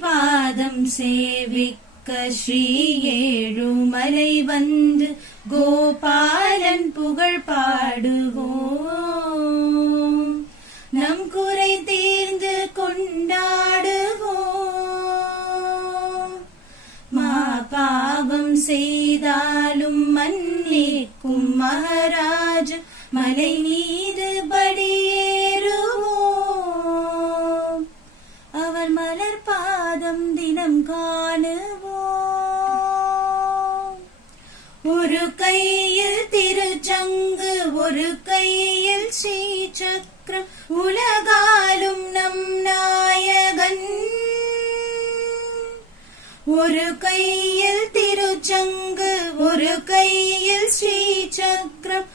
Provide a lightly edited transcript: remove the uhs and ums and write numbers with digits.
பாதம் சேவிக்க ஸ்ரீ ஏழுமலை வந்து கோபாலன் புகழ் பாடுவோம். நம் குறை தீர்ந்து கொண்டாடுவோம். மா பாவம் செய்தாலும் மன்னிக்கும் மகாராஜ் மலை மீது படியேறுவோம். அவர் மலர் பாதம் தினம் காணுவோம். ஒரு கையில் திருச்சங்கு ஒரு கையில் ஸ்ரீ சக்கரம் உலகாலும் நம் நாயகன். ஒரு கையில் திருச்சங்கு ஒரு கையில் ஸ்ரீ சக்கரம்